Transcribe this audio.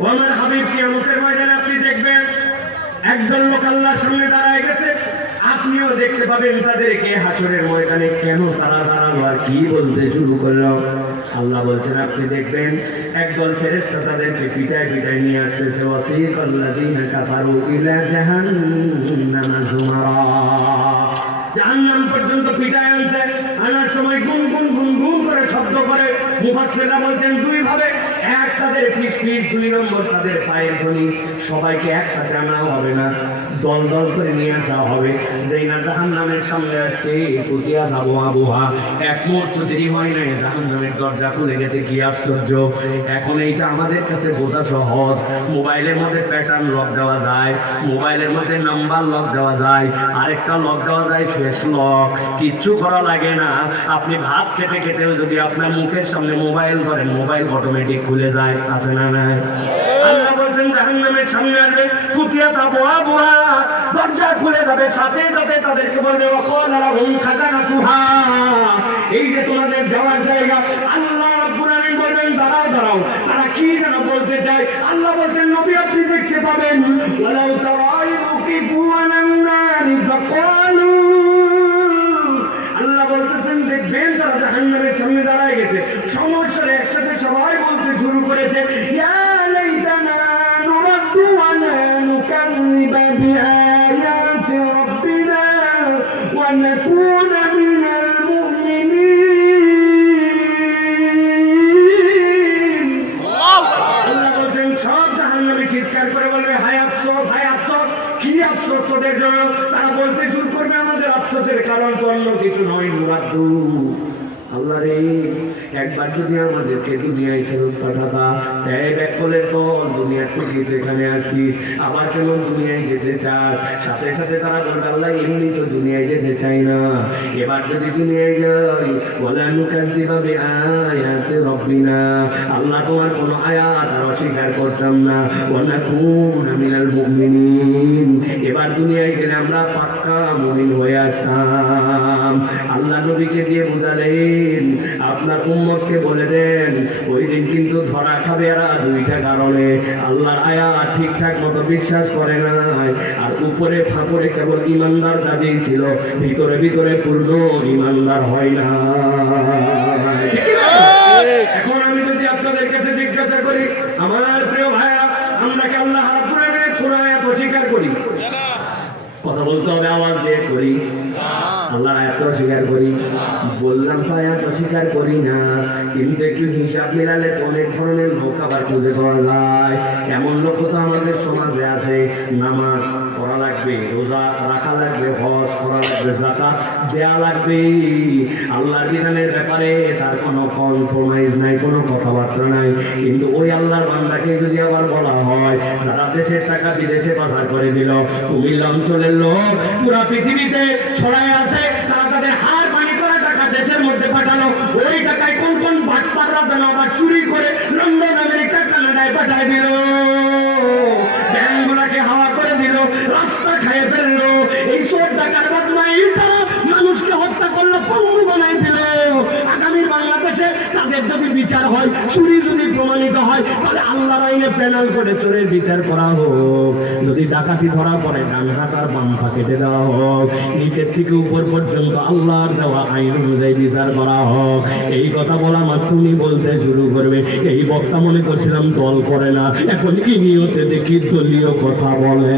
ও আমার হাবিব, কিয়ামতের ময়দানে আপনি দেখবেন একদল লোক আল্লাহর সামনে দাঁড়ায় গেছে, আপনিও দেখতে পাবেন তাদেরকে হাসরের ময়দানে কেন তারা দাঁড়ালো আর কি বলতে শুরু করলো। আল্লাহ বলছেন আপনি দেখবেন একদল ফেরেশতা তাদেরকে পিটায় পিটায় নিয়ে আসতেছে। ওয়াসিকাল্লাযীনা কাফারু ইলা জাহান্নামা যুমারা, জাহান্নাম পর্যন্ত পিটায় আনছে। আনার সময় গুন গুন গুন গুন করে শব্দ করে। মুফাসসিররা বলছেন দুই ভাবে, এক তাদের পিছ পিছ, দুই নম্বর তাদের পায়ের ধ্বনি। সবাইকে একসাথে আনা হবে না, দল দল করে নিয়ে আসা হবে। যেই না জাহান্নামের সামনে আসছে ফুটিয়া যাবো আবহাওয়া, এক মুহূর্ত দেরি হয় না, জাহান্নামের দরজা খুলে গেছে। কি আশ্চর্য! এখন এইটা আমাদের কাছে বোঝা সহজ। মোবাইলের মধ্যে প্যাটার্ন লক দেওয়া যায়, মোবাইলের মধ্যে নাম্বার লক দেওয়া যায়, আরেকটা লক দেওয়া যায় ফেস লক। কিচ্ছু করা লাগে না। আপনি ভাত খেতে খেতেও যদি আপনার মুখের সামনে মোবাইল ধরেন, মোবাইল অটোমেটিক খুলে যায়। আছে না নাই? আল্লাহ বলছেন জাহান্নামের সামনে আসবে, ফুটিয়া যাবো আবহাওয়া, দরজা খুলে যাবে। সাথে সাথে তাদেরকে বলবে ওয়াকালা লাহুম খাজানাতুহা, এই যে তোমাদের যাওয়ার জায়গা। আল্লাহ রাব্বুল আলামিন বলবেন দাঁড়াও দাঁড়াও, তারা কি যেন বলতে চায়। আল্লাহ বলছেন নবী আপনি দেখতে পাবেন ওয়ালাউ তারা ইউকিফু আলান নারি ফাকালু, আল্লাহ বলতেছেন দেখবেন তারা জাহান্নামের সামনে দাঁড়ায় গেছে। সমস্যার একসাথে সবাই বলতে শুরু করেছে ইয়া লাইতানা নুরাদ্দু ওয়া লা নুকাযযিবা বিআয়াতি রাব্বিনা ওয়া নাকুনা মিনাল মুমিনিন। আল্লাহ বলছেন সব জাহান্নামী চিৎকার করে বলবে হায় আফসোস, হায় আফসোস। কি আফসোস তোদের জন্য? তারা বলতে শুরু করবে আমাদের আফসোসের কারণ তো অন্য কিছু নয়, নুরাদ্দু, আল্লাহ রে একবার যদি আমাদেরকে দুনিয়ায় ফেরত পাঠাতা, এক বলে তো দুনিয়া থেকে এখানে আসি, আবার কেন দুনিয়ায় যেতে চাস? সাথে সাথে তারা বলবে আল্লাহ এমনি তো দুনিয়ায় যেতে চাই না, এবার যদি দুনিয়ায় যাই ওয়ালা নুকাযযিবা বিআয়াতি রাব্বিনা, আল্লাহ তোমার কোনো আয়াত আর অস্বীকার করতাম না, ওয়া নাকুনা মিনাল মুমিনিন, এবার দুনিয়ায় গেলে আমরা পাক্কা মুমিন হয়ে আসতাম। আল্লাহ নবীকে দিয়ে বুঝালেন আপনার উম্মতকে বলে দেন ওই দিন কিন্তু ধরা খাবে এরা দুইটা কারণে, আল্লাহর আয়াত ঠিকঠাক মতো বিশ্বাস করে না, আর উপরে ফাঁপরে কেবল ইমানদার দাবি ছিল, ভিতরে ভিতরে পূর্ণ ইমানদার হয় না। এখন আমি যদি আপনাদের কাছে জিজ্ঞাসা করি আমার প্রিয় ভাইরা, আমরা কি আল্লাহ রাব্বুল আলামিনের কোন আয়াত অস্বীকার করি? কথা বলতে হবে, আওয়াজ দিয়ে করি। আল্লাহর আয়াত অস্বীকার করি? বললাম তো আয়াত অস্বীকার করি না, কিন্তু একটু হিসাব মিলালে অনেক ধরনের লোক আবার খুঁজে পাওয়া যায়। এমন লোক তো আমাদের সমাজে আছে, নামাজ পড়া লাগবে, রোজা রাখা লাগবে, হজ করা লাগবে, যাকাত দেয়া লাগবে, আল্লাহর বিধানের ব্যাপারে তার কোনো কম্প্রোমাইজ নাই, কোনো কথাবার্তা নাই। কিন্তু ওই আল্লাহর বান্দাকে যদি আবার বলা হয় যারা দেশের টাকা বিদেশে পাচার করে দিল, কুমিল্লা অঞ্চলের লোক পুরা পৃথিবীতে ছড়ায় আছে, তারা তাদের হার পানি করা টাকা দেশের মধ্যে পাঠালো, ওই টাকায় কোন কোন বাটপাররা যেন আবার চুরি করে লন্ডন, আমেরিকা, কানাডায় পাঠায় দিল, ব্যাংকগুলাকে হাওয়া করে দিল, রাস্তা খাইয়ে ফেললো। এই চোর ডাকার বদমাই তারা মানুষকে হত্যা করলো, পঙ্গু বানাই দিল। আগামীর বাংলাদেশে তাদের যদি বিচার হয়, চুরি যদি প্রমাণিত হয়, তাহলে আল্লাহর আইনে প্যানেল করে চোরের বিচার করা হোক। যদি ডাকাতি ধরা পড়ে ডান হাত আর বাম পা কেটে দেওয়া হোক, নিচের থেকে উপর পর্যন্ত আল্লাহর দেওয়া আইন অনুযায়ী বিচার করা হোক। এই কথা বলা মাত্রই বলতে শুরু করবে এই বক্তা মনে করছিলাম দল করে না, এখন কি নিয়তে দেখি দলীয় কথা বলে।